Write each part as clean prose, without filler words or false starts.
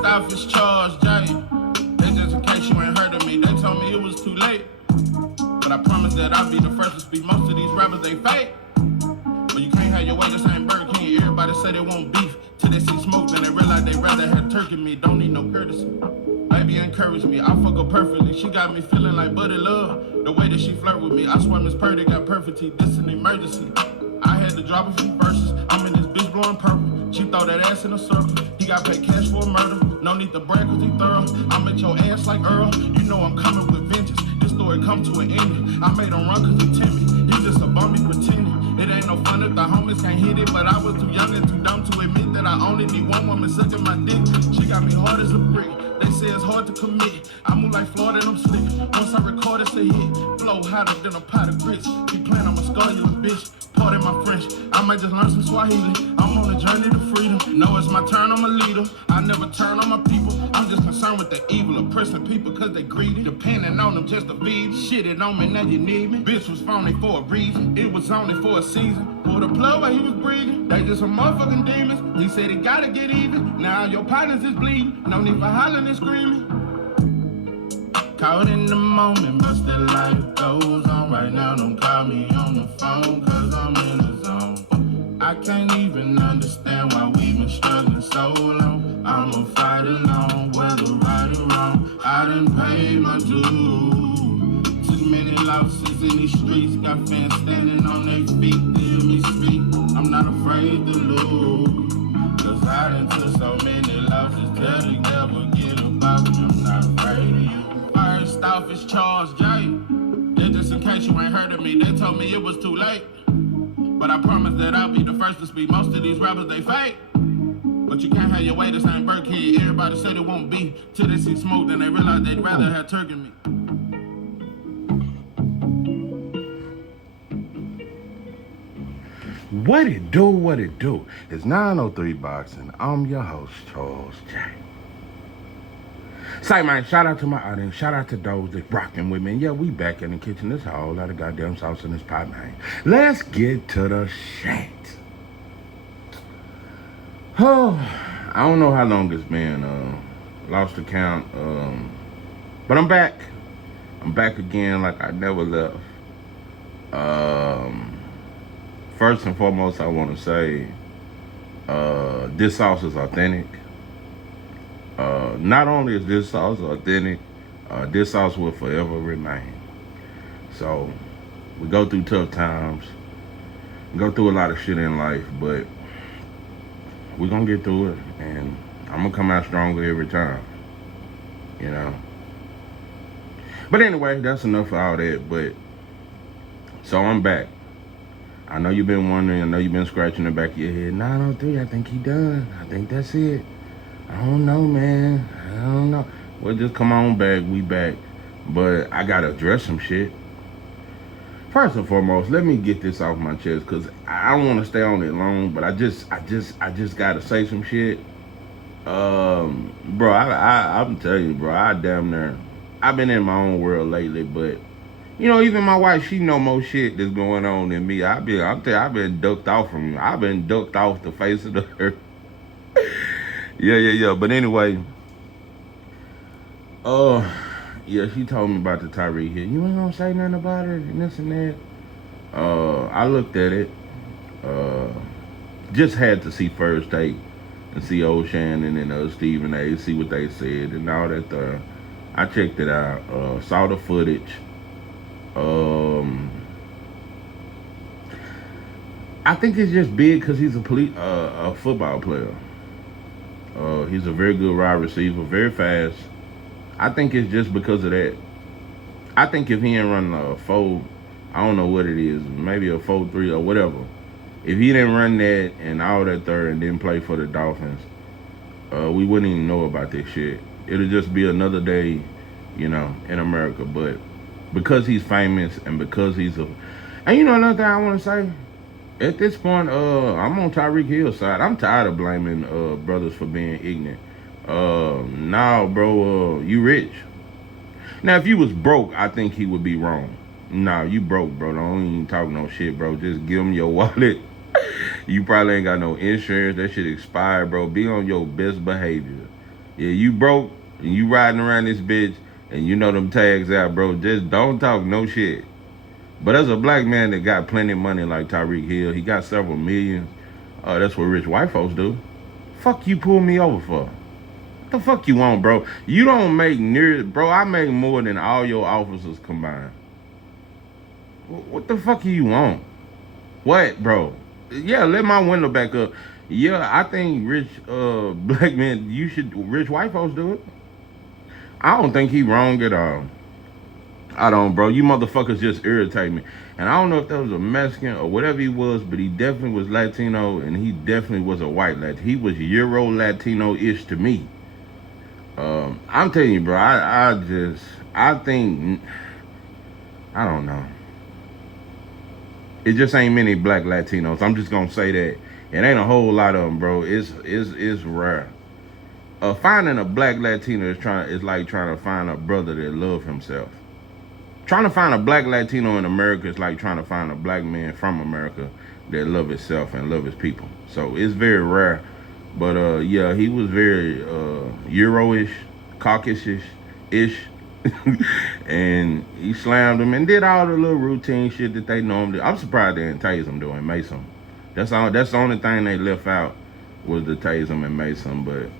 First off, it's charged, Jay. That's just in case you ain't heard of me. They told me it was too late. But I promise that I'll be the first to speak. Most of these rappers, they fake. But you can't have your way, this ain't Burger King. Everybody say they want beef. Till they see smoke, then they realize they rather have turkey meat. Don't need no courtesy. Baby encourage me, I fuck her perfectly. She got me feeling like buddy love. The way that she flirt with me, I swear Miss Purdy got perfectly. This an emergency. I had to drop a few verses. I'm in this bitch blowing purple. She throw that ass in a circle. He got paid cash for a murder. No need to brag cause he thorough. I'm at your ass like Earl. You know I'm coming with vengeance. This story come to an ending. I made him run cause he timid. He just a bummy pretending. It ain't no fun if the homies can't hit it. But I was too young and too dumb to admit that I only need one woman sucking my dick. She got me hard as a brick. They say it's hard to commit. I move like Florida and I'm slick. Once I record, it's a hit. Flow hotter than a pot of grits. Keep playing, I'm a scar you a bitch. Pardon my French. I might just learn some Swahili. I'm on a journey to freedom. No, it's my turn, I'm a leader. I never turn on my people. I'm just concerned with the evil, oppressing people cause they greedy. Depending on them just to feed. Shit it on me, now you need me. Bitch was phony for a reason. It was only for a season. Pulled a plug while he was breathing. They just some motherfucking demons. He said it gotta get even. Now your partners is bleeding. No need for hollering and screaming. Caught in the moment, but still life goes on. Right now, don't call me on the phone, cause I'm in the zone. I can't even understand why we've been struggling so long. I'ma fight alone, whether right or wrong. I done paid my dues. Too many losses in these streets, got fans standing on their feet to hear me speak. I'm not afraid to lose, cause I done took so many losses. Tell the devil get about me, I'm not afraid of you. First off, it's Charles J. That's just in case you ain't heard of me. They told me it was too late. But I promise that I'll be the first to speak. Most of these rappers, they fake. But you can't have your way, this ain't Burger King. Everybody said it won't be. Till they see smoke, then they realize they'd rather have turkey meat. What it do, what it do? It's 903 Boxing. I'm your host, Charles J. Say, man, shout out to my audience. Shout out to those that rocking with me. And yeah, we back in the kitchen. There's a whole lot of goddamn sauce in this pot, man. Let's get to the shit. Oh, I don't know how long it's been. Lost the count. But I'm back. I'm back again like I never left. First and foremost, I want to say this sauce is authentic. Not only is this sauce authentic, this sauce will forever remain. So, we go through tough times, go through a lot of shit in life, but we're gonna get through it, and I'm gonna come out stronger every time, you know. But anyway, that's enough for all that, but, so I'm back. I know you've been wondering, I know you've been scratching the back of your head. 903, I think he done. I think that's it. I don't know, man. I don't know. Well, just come on back. We back. But I gotta address some shit. First and foremost, let me get this off my chest, cause I don't want to stay on it long. But I just gotta say some shit. Bro, I'm telling you, bro. I damn near. I've been in my own world lately, but you know, even my wife, she know more shit that's going on than me. I've been ducked off from. I've been ducked off the face of the earth. Yeah. But anyway, yeah, she told me about the Tyreek hit. You ain't gonna say nothing about it and this and that. I looked at it. Just had to see First Take and see old Shannon and Stephen A. See what they said and all that. I checked it out. Saw the footage. I think it's just big because he's a football player. He's a very good wide receiver, very fast. I think it's just because of that. I think if he ain't running a 4, I don't know what it is, maybe a 4-3 or whatever. If he didn't run that and all that third and didn't play for the Dolphins, we wouldn't even know about this shit. It'll just be another day, you know, in America. But because he's famous and because he's a... And you know another thing I want to say? At this point, I'm on Tyreek Hill's side. I'm tired of blaming brothers for being ignorant. Nah, bro, you rich. Now, if you was broke, I think he would be wrong. Nah, you broke, bro. Don't even talk no shit, bro. Just give him your wallet. You probably ain't got no insurance. That shit expired, bro. Be on your best behavior. Yeah, you broke and you riding around this bitch and you know them tags out, bro. Just don't talk no shit. But as a black man that got plenty of money like Tyreek Hill, he got several millions. That's what rich white folks do. Fuck you pull me over for? What the fuck you want, bro? You don't make near, bro. I make more than all your officers combined. What the fuck do you want? What, bro? Yeah, let my window back up. Yeah, I think rich black men, rich white folks do it. I don't think he wrong at all. I don't, bro. You motherfuckers just irritate me. And I don't know if that was a Mexican or whatever he was, but he definitely was Latino, and he definitely was a white Latino. He was Euro Latino-ish to me. I'm telling you, bro. I think, I don't know. It just ain't many black Latinos. I'm just gonna say that. It ain't a whole lot of them, bro. It's rare. Finding a black Latino is like trying to find a brother that love himself. Trying to find a black Latino in America is like trying to find a black man from America that love himself and love his people. So it's very rare. But yeah, he was very Euro-ish, Caucasish-ish. And he slammed him and did all the little routine shit that they normally. I'm surprised they didn't tase him doing Mason. That's the only thing they left out was the tase him and Mason. But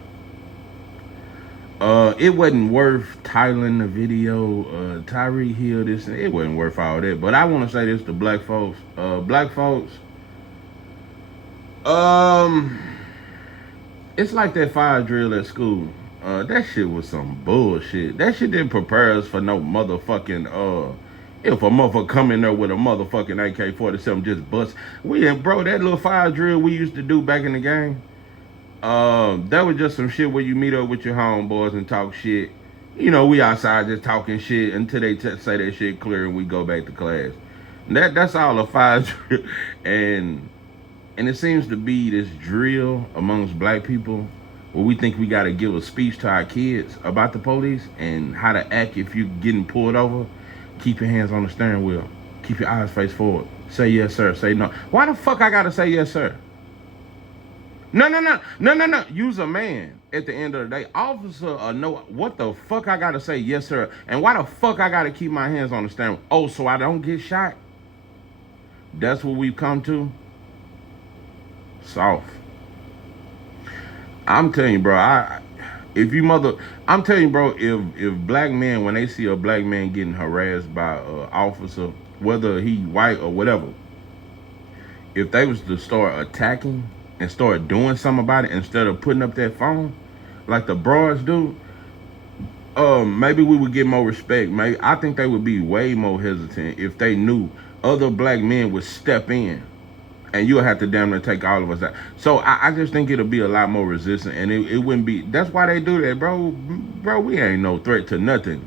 it wasn't worth titling the video. Tyreek Hill, it wasn't worth all that. But I want to say this to black folks. Black folks, it's like that fire drill at school. That shit was some bullshit. That shit didn't prepare us for no motherfucking, if a motherfucker come in there with a motherfucking AK-47 just bust. Bro, that little fire drill we used to do back in the game, that was just some shit where you meet up with your homeboys and talk shit. You know, we outside just talking shit until they say that shit clear and we go back to class. That's all a fire drill. And it seems to be this drill amongst black people where we think we got to give a speech to our kids about the police and how to act if you're getting pulled over. Keep your hands on the steering wheel. Keep your eyes face forward. Say yes, sir. Say no. Why the fuck I got to say yes, sir? No. You's a man at the end of the day. Officer, know what the fuck I got to say yes, sir. And why the fuck I got to keep my hands on the steering wheel? Oh, so I don't get shot? That's what we've come to? Soft. I'm telling you, bro, I'm telling you, bro, if black men, when they see a black man getting harassed by an officer, whether he white or whatever, if they was to start attacking and start doing something about it instead of putting up that phone, like the broads do, maybe we would get more respect. I think they would be way more hesitant if they knew other black men would step in. And you'll have to damn near take all of us out. So I just think it'll be a lot more resistant. And it wouldn't be. That's why they do that, bro. Bro, we ain't no threat to nothing.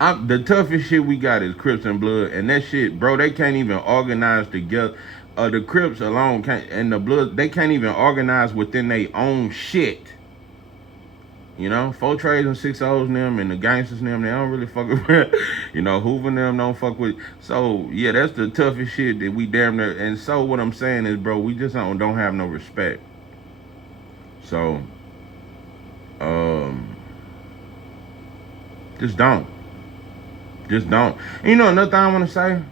The toughest shit we got is Crips and Blood. And that shit, bro, they can't even organize together. The Crips alone can't. And the Blood, they can't even organize within their own shit. You know, 4 Trades and 6 O's and them and the gangsters and them, they don't really fuck with. You know, Hoover and them don't fuck with. So, yeah, that's the toughest shit that we damn near. And so what I'm saying is, bro, we just don't have no respect. So, just don't. Just don't. And you know another thing I want to say?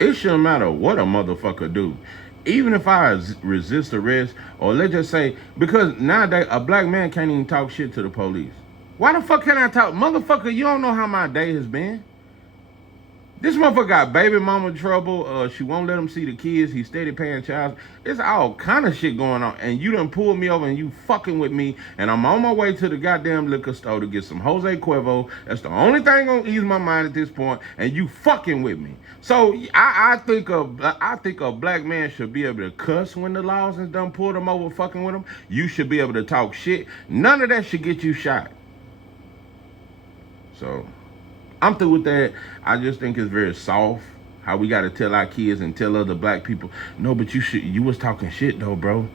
It shouldn't matter what a motherfucker do. Even if I resist arrest, or let's just say, because nowadays a black man can't even talk shit to the police. Why the fuck can't I talk? Motherfucker, you don't know how my day has been. This motherfucker got baby mama trouble. She won't let him see the kids. He's steady paying child. It's all kind of shit going on. And you done pulled me over and you fucking with me. And I'm on my way to the goddamn liquor store to get some Jose Cuervo. That's the only thing gonna ease my mind at this point. And you fucking with me. So I think a black man should be able to cuss when the laws is done pulled him over fucking with him. You should be able to talk shit. None of that should get you shot. So I'm through with that. I just think it's very soft how we got to tell our kids and tell other black people, no, but you was talking shit though, bro.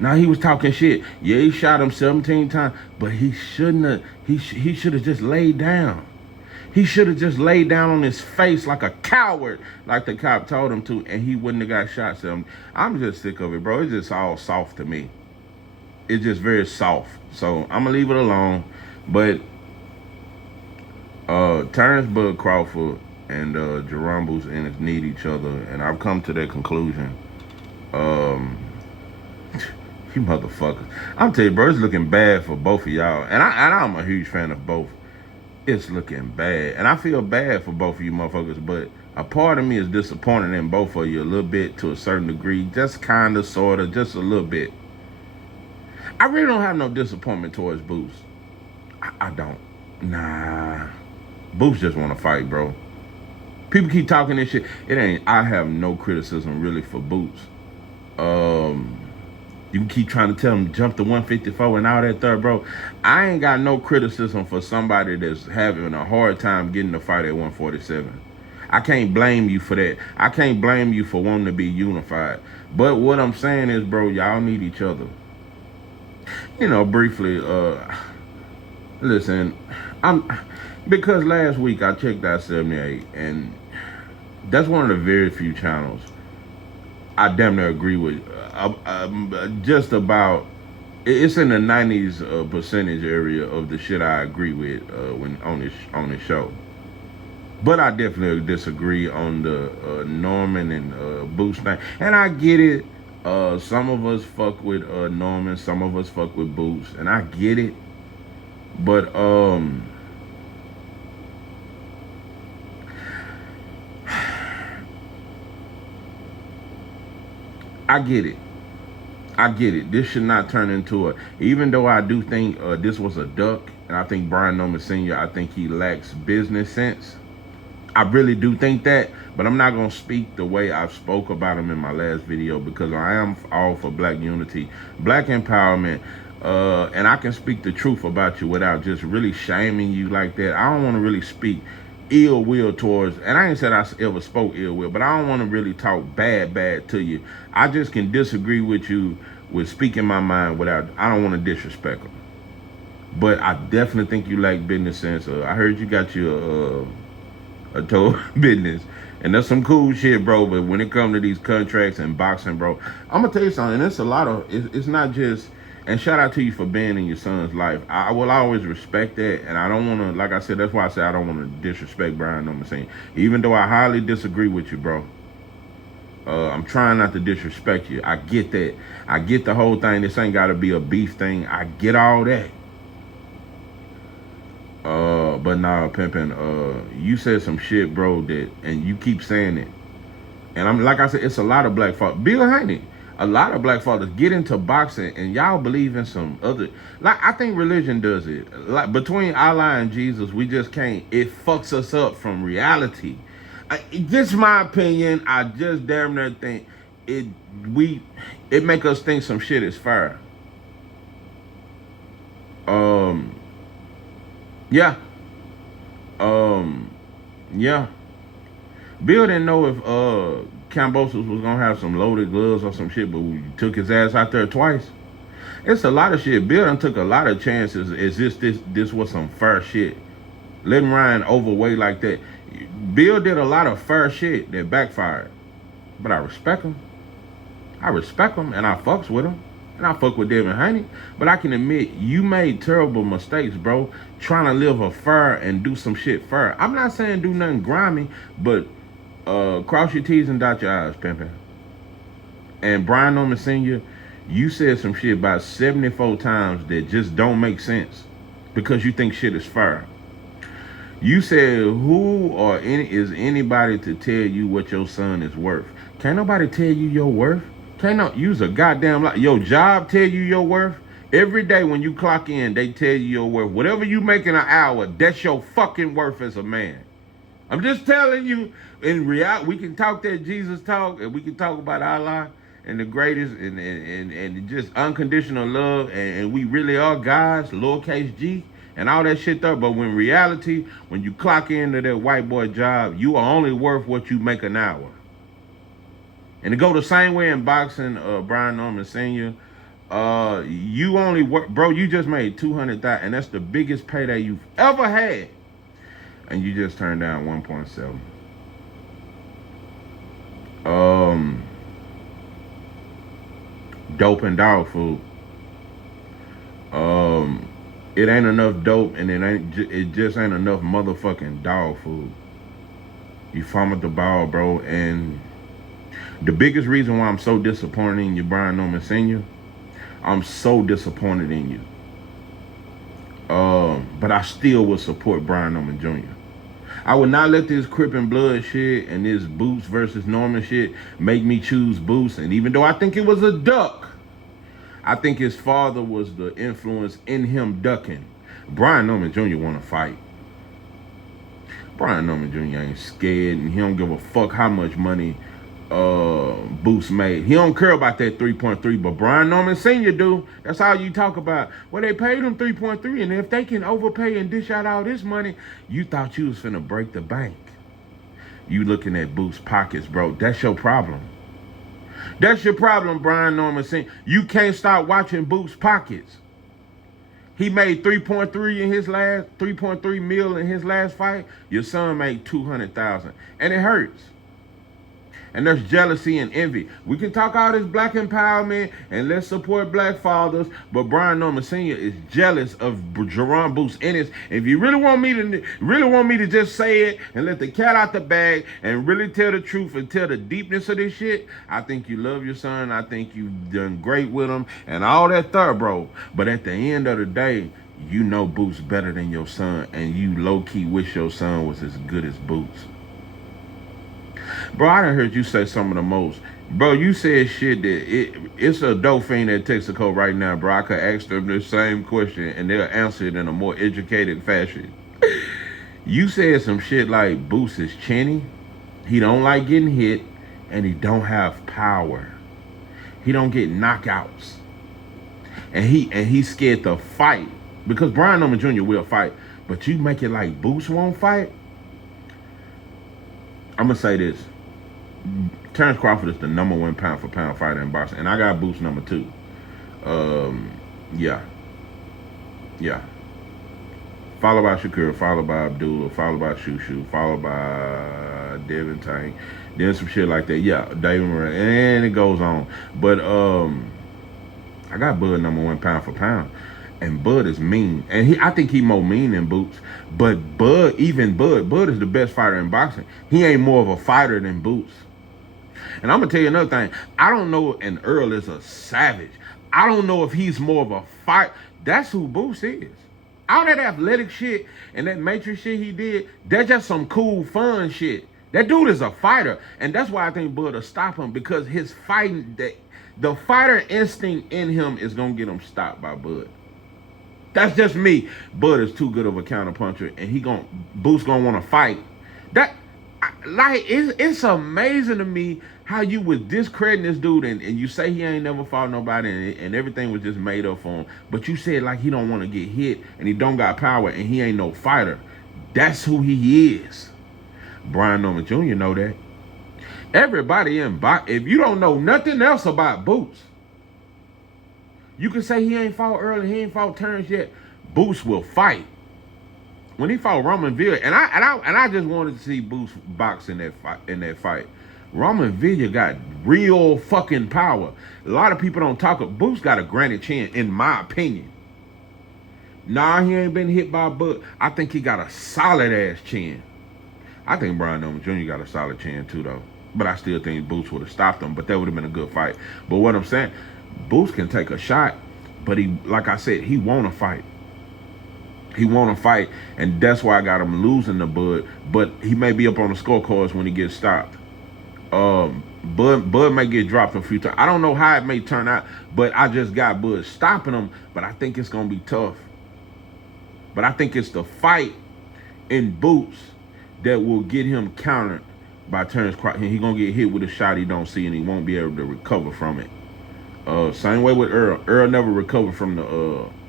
Now he was talking shit. Yeah, he shot him 17 times, but he shouldn't have. He should have just laid down. He should have just laid down on his face like a coward, like the cop told him to, and he wouldn't have got shot. So I'm just sick of it, bro. It's just all soft to me. it's just very soft. So I'm gonna leave it alone. But Terrance Bud Crawford and Jerome Bruce Ennis need each other, and I've come to that conclusion. Um, you motherfuckers, I'm telling you, bro, it's looking bad for both of y'all, and I'm a huge fan of both. It's looking bad, and I feel bad for both of you motherfuckers, but a part of me is disappointed in both of you a little bit to a certain degree, just kind of, sort of, just a little bit. I really don't have no disappointment towards Boots. I don't. Nah. Boots just want to fight, bro. People keep talking this shit. It ain't. I have no criticism really for Boots. You can keep trying to tell him jump to 154 and all that third, bro. I ain't got no criticism for somebody that's having a hard time getting the fight at 147. I can't blame you for that. I can't blame you for wanting to be unified. But what I'm saying is, bro, y'all need each other. You know, briefly, listen, because last week I checked out 78, and that's one of the very few channels I damn near agree with. Just about, it's in the 90s percentage area of the shit I agree with when on this show. But I definitely disagree on the Norman and Boots thing. And I get it. Some of us fuck with Norman, some of us fuck with Boots, and I get it. But I get it. I get it. This should not turn into a, even though I do think this was a duck, and I think Brian Norman Sr., I think he lacks business sense. I really do think that, but I'm not going to speak the way I spoke about him in my last video, because I am all for black unity, black empowerment, and I can speak the truth about you without just really shaming you like that. I don't want to really speak ill will towards, and I ain't said I ever spoke ill will, but I don't want to really talk bad to you. I just can disagree with you with speaking my mind without, I don't want to disrespect them. But I definitely think you lack business sense. I heard you got your a total business, and that's some cool shit, bro. But when it comes to these contracts and boxing, bro, I'm gonna tell you something. It's a lot of, it's not just, and shout out to you for being in your son's life. I will always respect that, and I don't want to, like I said, that's why I said I don't want to disrespect Brian Norman Sr. Even though I highly disagree with you, bro. I'm trying not to disrespect you. I get that. I get the whole thing. This ain't got to be a beef thing. I get all that. But nah, Pimpin', you said some shit, bro, that, and you keep saying it. And I'm, like I said, it's a lot of black fathers. Bill Haney, a lot of black fathers get into boxing, and y'all believe in some other, like, I think religion does it. Like, between Allah and Jesus, we just can't, it fucks us up from reality. This is my opinion. I just damn near think it make us think some shit is fair. Yeah. Yeah. Bill didn't know if Cambosos was gonna have some loaded gloves or some shit, but we took his ass out there twice. It's a lot of shit. Bill done took a lot of chances as this was some fair shit. Letting Ryan overweight like that. Bill did a lot of fair shit that backfired. But I respect him. I respect him, and I fucks with him. And I fuck with Devin Haney. But I can admit, you made terrible mistakes, bro. Trying to live a fair and do some shit fair. I'm not saying do nothing grimy, but cross your T's and dot your I's, Pimpin'. And Brian Norman Sr., you said some shit about 74 times that just don't make sense because you think shit is fair. You said, who or is anybody to tell you what your son is worth? Can't nobody tell you your worth. Can't no, use a goddamn lie. Your job tell you your worth. Every day when you clock in, they tell you your worth. Whatever you make in an hour, that's your fucking worth as a man. I'm just telling you, in reality, we can talk that Jesus talk, and we can talk about Allah and the greatest and just unconditional love, and we really are guys, lowercase g, and all that shit there. But when reality, when you clock into that white boy job, you are only worth what you make an hour. And to go the same way in boxing, Brian Norman Sr., you only work, bro, you just made $200,000, and that's the biggest payday you've ever had. And you just turned down 1.7. Dope and dog food. It ain't enough dope, and it just ain't enough motherfucking dog food. You fumbled the ball, bro, and the biggest reason why I'm so disappointed in you, Brian Norman Sr., I'm so disappointed in you. But I still would support Brian Norman Jr. I would not let this Crip and Blood shit and this Boots versus Norman shit make me choose Boots. And even though I think it was a duck, I think his father was the influence in him ducking. Brian Norman Jr. want to fight. Brian Norman Jr. ain't scared, and he don't give a fuck how much money Boots made. He don't care about that 3.3, but Brian Norman Sr. do. That's all you talk about. Well, they paid him 3.3, and if they can overpay and dish out all this money, you thought you was finna break the bank. You looking at Boots' pockets, bro. That's your problem. That's your problem, Brian Norman Sr. You can't stop watching Boots' pockets. He made 3.3 in his last 3.3 mil in his last fight. Your son made 200,000, and it hurts. And there's jealousy and envy. We can talk all this black empowerment and let's support black fathers, but Brian Norman Sr. is jealous of Jerron Boots Ennis. If you really want me to just say it and let the cat out the bag and really tell the truth and tell the deepness of this shit, I think you love your son. I think you've done great with him and all that bro. But at the end of the day, you know Boots better than your son, and you low-key wish your son was as good as Boots. Bro, I done heard you say some of the most. Bro, you said shit that it's a dope fiend at Texaco right now, bro. I could ask them the same question and they'll answer it in a more educated fashion. You said some shit like Boots is chinny, he don't like getting hit, and he don't have power. He don't get knockouts. And he's scared to fight. Because Brian Norman Jr. will fight. But you make it like Boots won't fight? I'm going to say this. Terrance Crawford is the #1 pound-for-pound fighter in boxing. And I got Boots #2. Yeah. Followed by Shakur, followed by Abdullah, followed by Shushu, followed by Devin Tank. Then some shit like that. Yeah, David Moran. And it goes on. But I got Bud #1 pound-for-pound. And Bud is mean. And I think he more mean than Boots. But Bud is the best fighter in boxing. He ain't more of a fighter than Boots. And I'm going to tell you another thing. I don't know, and Earl is a savage. I don't know if he's more of a fight. That's who Boots is. All that athletic shit and that matrix shit he did, that's just some cool, fun shit. That dude is a fighter. And that's why I think Bud will stop him, because his fighting, the fighter instinct in him is going to get him stopped by Bud. That's just me. Bud is too good of a counterpuncher, and Boots gonna want to fight. It's amazing to me how you was discrediting this dude, and you say he ain't never fought nobody, and everything was just made up for him. But you said like he don't want to get hit, and he don't got power, and he ain't no fighter. That's who he is. Brian Norman Jr. know that. Everybody in boxing, if you don't know nothing else about Boots, you can say he ain't fought early, he ain't fought Terrance yet. Boots will fight. When he fought Roman Villa, and I just wanted to see Boots box in that fight. Roman Villa got real fucking power. A lot of people don't talk. Boots got a granite chin, in my opinion. Nah, he ain't been hit by a Bud. I think he got a solid ass chin. I think Brian Norman Jr. got a solid chin too, though. But I still think Boots would have stopped him. But that would have been a good fight. But what I'm saying, Boots can take a shot, but he, like I said, he want to fight. He want to fight, and that's why I got him losing the Bud. But he may be up on the scorecards when he gets stopped. Bud may get dropped a few times. I don't know how it may turn out, but I just got Bud stopping him. But I think it's gonna be tough. But I think it's the fight in Boots that will get him countered by Terrance Crawford. He gonna get hit with a shot he don't see, and he won't be able to recover from it. Same way with Earl. Earl never recovered from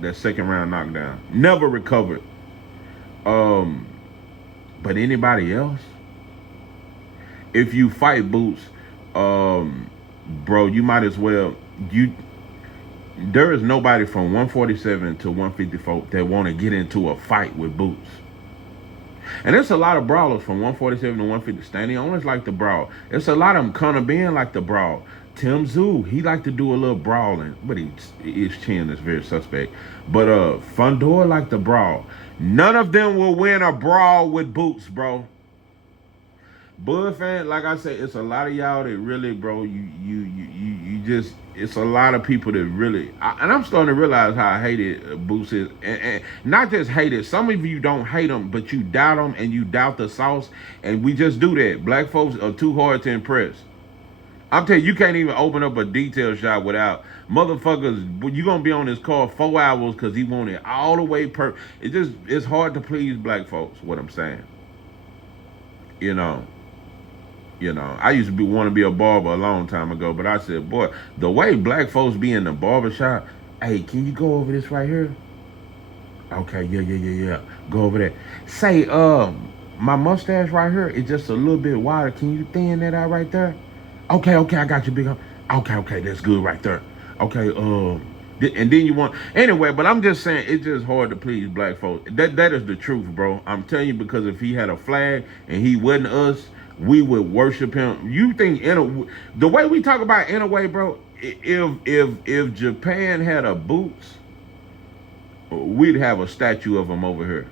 that second round knockdown. Never recovered. But anybody else? If you fight Boots, bro, you might as well. There is nobody from 147 to 154 that want to get into a fight with Boots. And there's a lot of brawlers from 147 to 150 standing on us like the brawl. There's a lot of them kind of being like the brawl. Tim Zoo, he like to do a little brawling, but his chin is very suspect. But Fundor like to brawl. None of them will win a brawl with Boots, bro. Bud fan, like I said, it's a lot of y'all that really, bro. You just, it's a lot of people that really, and I'm starting to realize how hated Boots is, and not just hate it. Some of you don't hate him, but you doubt him and you doubt the sauce, and we just do that. Black folks are too hard to impress. I'm telling you, you can't even open up a detail shop without motherfuckers. You gonna be on this call 4 hours because he want it all the way it's hard to please black folks. What I'm saying, you know. I used to want to be a barber a long time ago, but I said, boy, the way black folks be in the barber shop, hey, can you go over this right here? Okay, yeah. Go over there. Say, my mustache right here is just a little bit wider. Can you thin that out right there? Okay, I got you, big. Okay, that's good right there. Okay, and then you want anyway, but I'm just saying it's just hard to please black folks. That is the truth, bro. I'm telling you, because if he had a flag and he wasn't us, we would worship him. You think the way we talk about in a way, bro? If Japan had a Boots, we'd have a statue of him over here.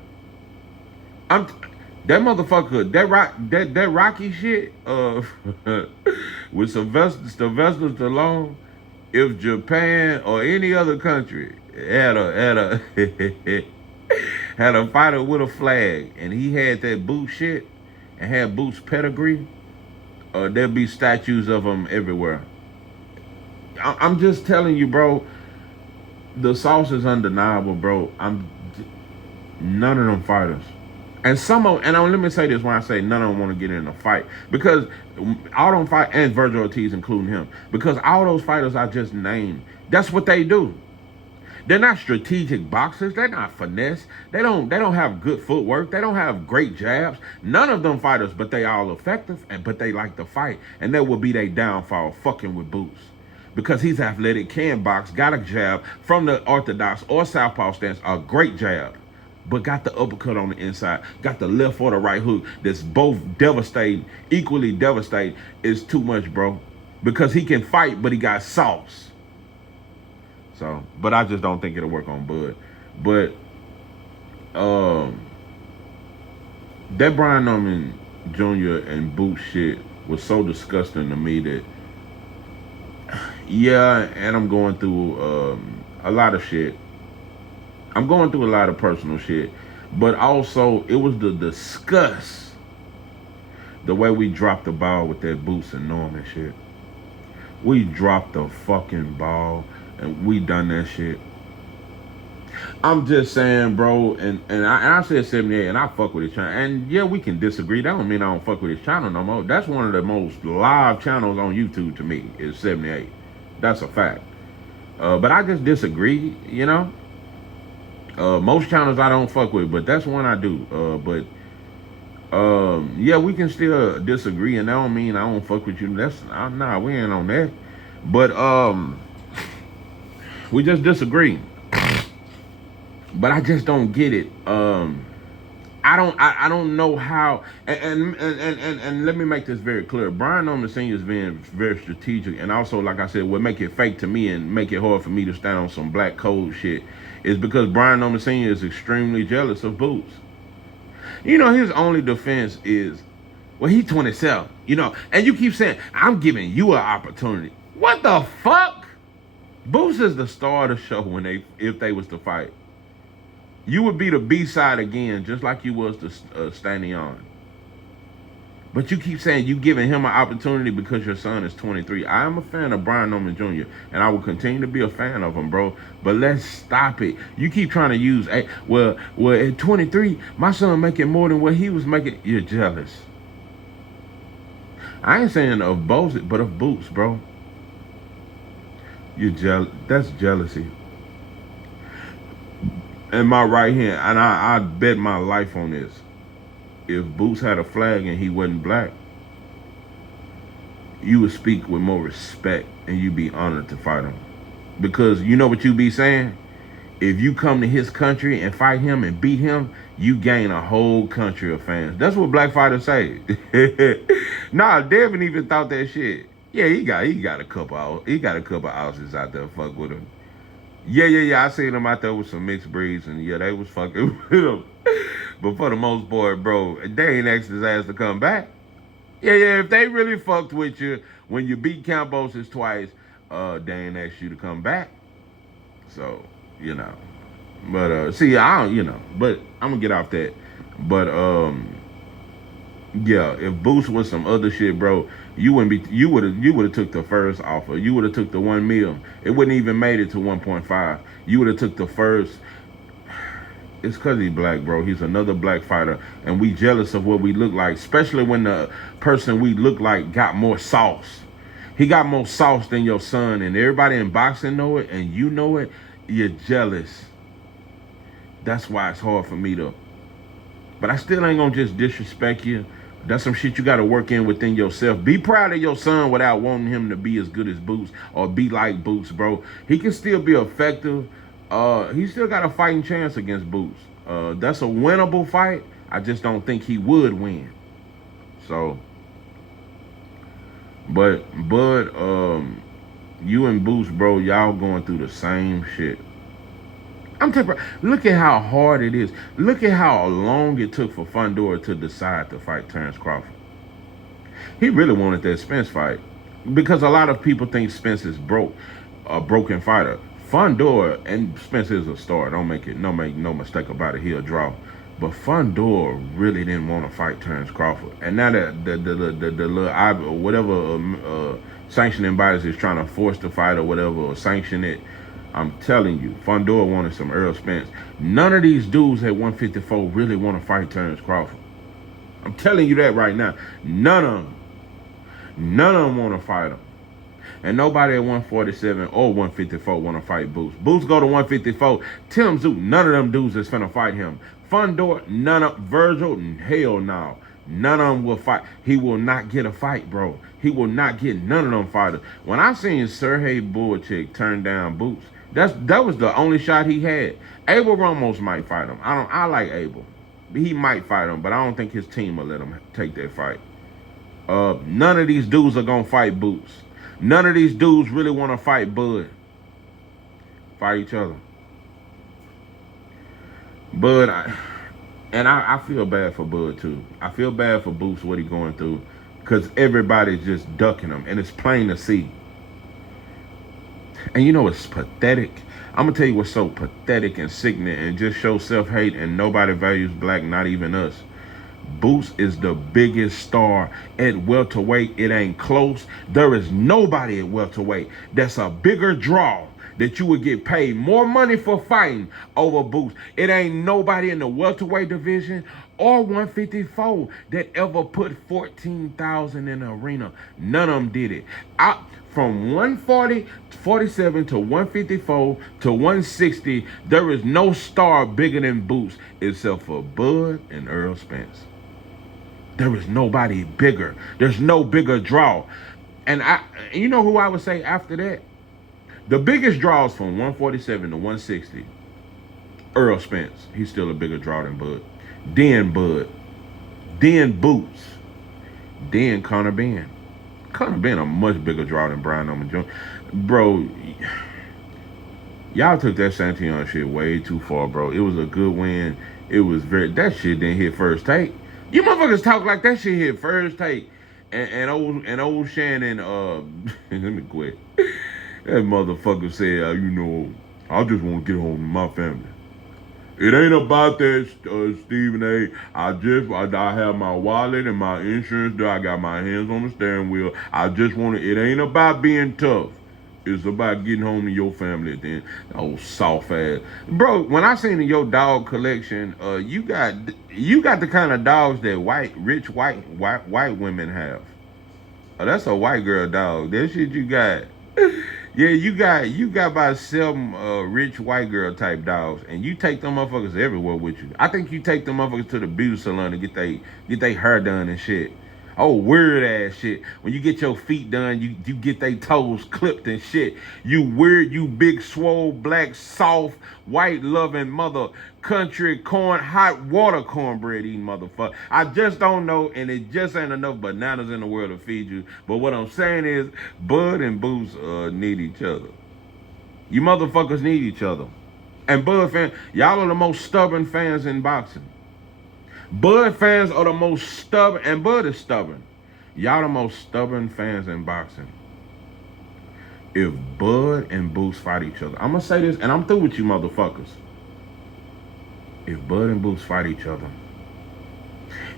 That motherfucker, that Rocky shit, with Sylvester Stallone. If Japan or any other country had a had a fighter with a flag and he had that Boots shit and had Boots pedigree, there'd be statues of him everywhere. I'm just telling you, bro. The sauce is undeniable, bro. None of them fighters. And let me say this when I say none of them want to get in a fight, because all them fight, and Virgil Ortiz including him, because all those fighters I just named, that's what they do. They're not strategic boxers. They're not finesse. They don't have good footwork. They don't have great jabs. None of them fighters, but they all effective, but they like to fight, and that will be their downfall, fucking with Boots. Because he's athletic, can box, got a jab from the orthodox or southpaw stance, a great jab, but got the uppercut on the inside, got the left or the right hook that's both devastating, equally devastating. Is too much, bro. Because he can fight, but he got sauce. So, but I just don't think it'll work on Bud. But that Brian Norman Jr. and Boots shit was so disgusting to me that, yeah, and I'm going through a lot of shit. I'm going through a lot of personal shit, but also it was the disgust, the way we dropped the ball with that Boots and Norman shit. We dropped the fucking ball, and we done that shit. I'm just saying, bro, and I said 78, and I fuck with his channel. And yeah, we can disagree. That don't mean I don't fuck with his channel no more. That's one of the most live channels on YouTube to me, is 78. That's a fact. But I just disagree, you know. Most channels I don't fuck with, but that's one I do. Yeah, we can still disagree, and that don't mean I don't fuck with you. Nah, we ain't on that. But we just disagree. But I just don't get it. I don't know how. And let me make this very clear. Brian Norman Sr. is being very strategic, and also, like I said, what make it fake to me and make it hard for me to stand on some black code shit is because Brian Norman Sr. is extremely jealous of Boots. You know, his only defense is, well, he's 27, you know, and you keep saying, I'm giving you an opportunity. What the fuck? Boots is the star of the show if they was to fight. You would be the B-side again, just like you was to Standing On. But you keep saying you giving him an opportunity because your son is 23. I am a fan of Brian Norman Jr., and I will continue to be a fan of him, bro. But let's stop it. You keep trying to use, well, at 23, my son making more than what he was making. You're jealous. I ain't saying of Bose, but of Boots, bro. You're jealous. That's jealousy. In my right hand, and I bet my life on this. If Boots had a flag and he wasn't black, you would speak with more respect and you'd be honored to fight him. Because you know what you be saying? If you come to his country and fight him and beat him, you gain a whole country of fans. That's what black fighters say. Nah, Devin even thought that shit. Yeah, he got a couple ounces out there fuck with him. Yeah. I seen him out there with some mixed breeds, and yeah, they was fucking with him. But for the most part, bro, they ain't asked his ass to come back. Yeah. If they really fucked with you when you beat Cambosis twice, they ain't asked you to come back. So you know. But see, I don't, but I'm gonna get off that. But yeah, if Boost was some other shit, bro, you would have took the first offer. You would have took the 1 mil. It wouldn't even made it to 1.5. You would have took the first. It's cause he's black, bro. He's another black fighter, and we jealous of what we look like, especially when the person we look like got more sauce. He got more sauce than your son, and everybody in boxing know it, and you know it. You're jealous. That's why it's hard for me to. But I still ain't gonna just disrespect you. That's some shit you gotta work in within yourself. Be proud of your son without wanting him to be as good as Boots or be like Boots, bro. He can still be effective. He still got a fighting chance against Boots. That's a winnable fight. I just don't think he would win. So, but Bud, you and Boots, bro, y'all going through the same shit. I'm telling you, look at how hard it is. Look at how long it took for Fundora to decide to fight Terrance Crawford. He really wanted that Spence fight because a lot of people think Spence is a broken fighter. Fundora, and Spence is a star. Don't make no mistake about it. He'll draw. But Fundora really didn't want to fight Terrance Crawford. And now that the little whatever sanctioning bodies is trying to force the fight or whatever or sanction it, I'm telling you, Fundora wanted some Earl Spence. None of these dudes at 154 really want to fight Terrance Crawford. I'm telling you that right now. None of them want to fight him. And nobody at 147 or 154 want to fight Boots. Boots go to 154. Tim Zoo, none of them dudes is finna fight him. Fundora, none of Virgil, hell no. None of them will fight. He will not get a fight, bro. He will not get none of them fighters. When I seen Sergey Bulchik turn down Boots, that was the only shot he had. Abel Ramos might fight him. I like Abel. He might fight him, but I don't think his team will let him take that fight. None of these dudes are gonna fight Boots. None of these dudes really want to fight Bud. Fight each other. Bud, I feel bad for Bud too. I feel bad for Boots, what he going through, because everybody's just ducking him, and it's plain to see. And you know it's pathetic. I'm gonna tell you what's so pathetic and sickening and just shows self-hate, and nobody values black, not even us. Boots is the biggest star at welterweight. It ain't close. There is nobody at welterweight that's a bigger draw that you would get paid more money for fighting over Boots. It ain't nobody in the welterweight division or 154 that ever put 14,000 in the arena. None of them did it. From 147 to 154 to 160, there is no star bigger than Boots except for Bud and Earl Spence. There is nobody bigger. There's no bigger draw. And you know who I would say after that? The biggest draws from 147 to 160, Earl Spence. He's still a bigger draw than Bud. Then Bud. Then Boots. Then Conor Benn. Conor Benn a much bigger draw than Brian Norman Jones. Bro, y'all took that Santion shit way too far, bro. It was a good win. It was that shit didn't hit first take. You motherfuckers talk like that shit hit first take. And old Shannon, let me quit. That motherfucker said, I just want to get home to my family. It ain't about that, Stephen A. I have my wallet and my insurance there. I got my hands on the steering wheel. It ain't about being tough. It's about getting home to your family at the end. Old soft ass. Bro, when I seen in your dog collection, you got the kind of dogs that rich white women have. Oh, that's a white girl dog. That shit you got. Yeah, you got about 7 rich white girl type dogs, and you take them motherfuckers everywhere with you. I think you take them motherfuckers to the beauty salon to get they hair done and shit. Oh, weird ass shit. When you get your feet done, you get they toes clipped and shit. You weird, you big swole, black, soft, white loving mother country corn, hot water cornbread eating motherfucker. I just don't know, and it just ain't enough bananas in the world to feed you. But what I'm saying is, Bud and Boots need each other. You motherfuckers need each other. And Bud fans, y'all are the most stubborn fans in boxing. Bud fans are the most stubborn, and Bud is stubborn. Y'all the most stubborn fans in boxing. If Bud and Boots fight each other, I'm gonna say this, and I'm through with you motherfuckers. If Bud and Boots fight each other,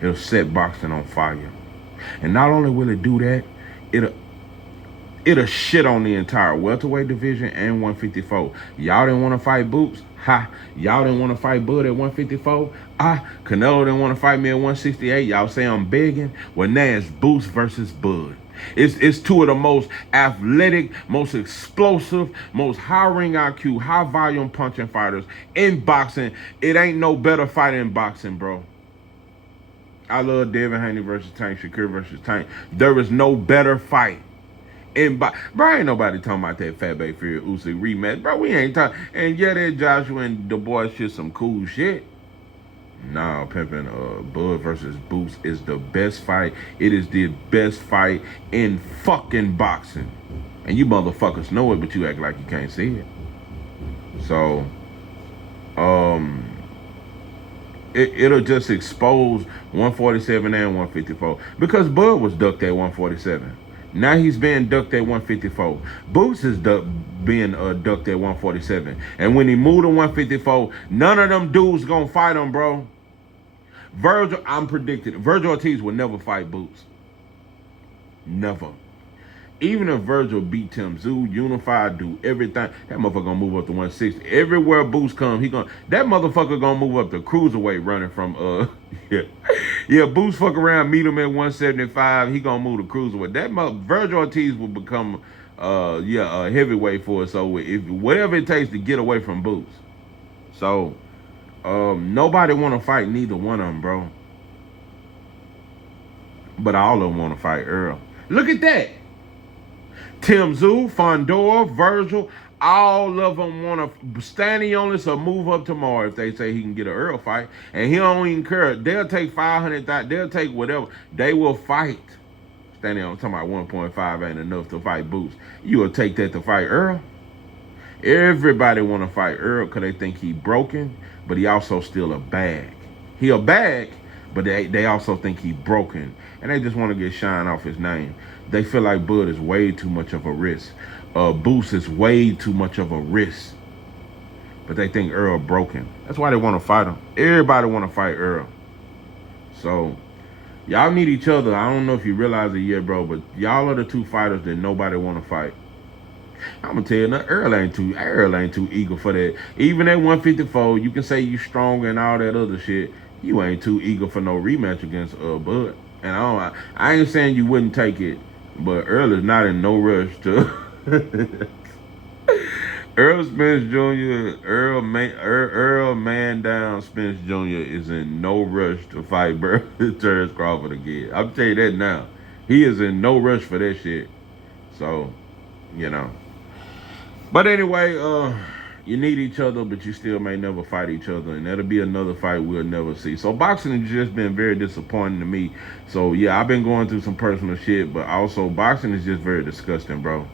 it'll set boxing on fire. And not only will it do that, it'll shit on the entire welterweight division and 154. Y'all didn't want to fight Boots? Ha. Y'all didn't want to fight Bud at 154? Ah. Canelo didn't want to fight me at 168. Y'all say I'm begging? Well, now it's Boots versus Bud. It's two of the most athletic, most explosive, most high ring IQ, high volume punching fighters in boxing. It ain't no better fight in boxing, bro. I love Devin Haney versus Tank, Shakur versus Tank. There is no better fight. Bro, ain't nobody talking about that Fat Bay Fury Usyk rematch. Bro, we ain't talking. And yeah, that Joshua and the boys shit some cool shit. Nah, pimping Bud versus Boots is the best fight. It is the best fight in fucking boxing. And you motherfuckers know it, but you act like you can't see it. So, it'll just expose 147 and 154. Because Bud was ducked at 147. Now he's being ducked at 154. Boots is being ducked at 147. And when he moved to 154, none of them dudes gonna fight him, bro. I'm predicting Virgil Ortiz will never fight Boots. Never. Even if Virgil beat Tim Zoo, unified, do everything, that motherfucker gonna move up to 160. Everywhere Boots come, that motherfucker gonna move up to cruiserweight running from yeah, Boots fuck around, meet him at 175, he gonna move to cruiserweight. Virgil Ortiz will become a heavyweight for us. So if whatever it takes to get away from Boots. So nobody wanna fight neither one of them, bro. But all of them wanna fight Earl. Look at that. Tim Zoo, Fondor, Virgil, all of them want to Stanley only so move up tomorrow if they say he can get an Earl fight. And he don't even care. They'll take 500,000. They'll take whatever. They will fight. Stanley on talking about 1.5 ain't enough to fight Boots. You will take that to fight Earl? Everybody want to fight Earl because they think he broken, but he also still a bag. He a bag, but they also think he broken. And they just want to get shine off his name. They feel like Bud is way too much of a risk. Boots is way too much of a risk. But they think Earl broken. That's why they want to fight him. Everybody want to fight Earl. So, y'all need each other. I don't know if you realize it yet, bro, but y'all are the two fighters that nobody want to fight. I'm going to tell you, now, Earl ain't too eager for that. Even at 154, you can say you strong and all that other shit. You ain't too eager for no rematch against Bud. And I ain't saying you wouldn't take it, but Earl is not in no rush to. Earl Spence Jr. Earl Man Down Spence Jr. is in no rush to fight Terrance Crawford again. I'll tell you that now. He is in no rush for that shit. So, you know. But anyway, you need each other, but you still may never fight each other, and that'll be another fight we'll never see. So boxing has just been very disappointing to me. So yeah, I've been going through some personal shit, but also boxing is just very disgusting, bro.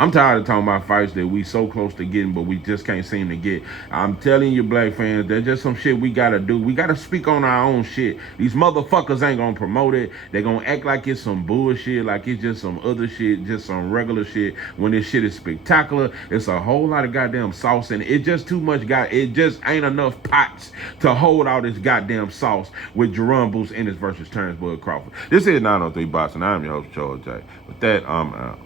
I'm tired of talking about fights that we so close to getting, but we just can't seem to get. I'm telling you, black fans, there's just some shit we gotta do. We gotta speak on our own shit. These motherfuckers ain't gonna promote it. They gonna act like it's some bullshit, like it's just some other shit, just some regular shit. When this shit is spectacular, it's a whole lot of goddamn sauce, and it just too much. It just ain't enough pots to hold all this goddamn sauce with Jerome Boots Ennis versus Terrance Bud Crawford. This is 903 Boxing. I'm your host, Charles J. With that, I'm out.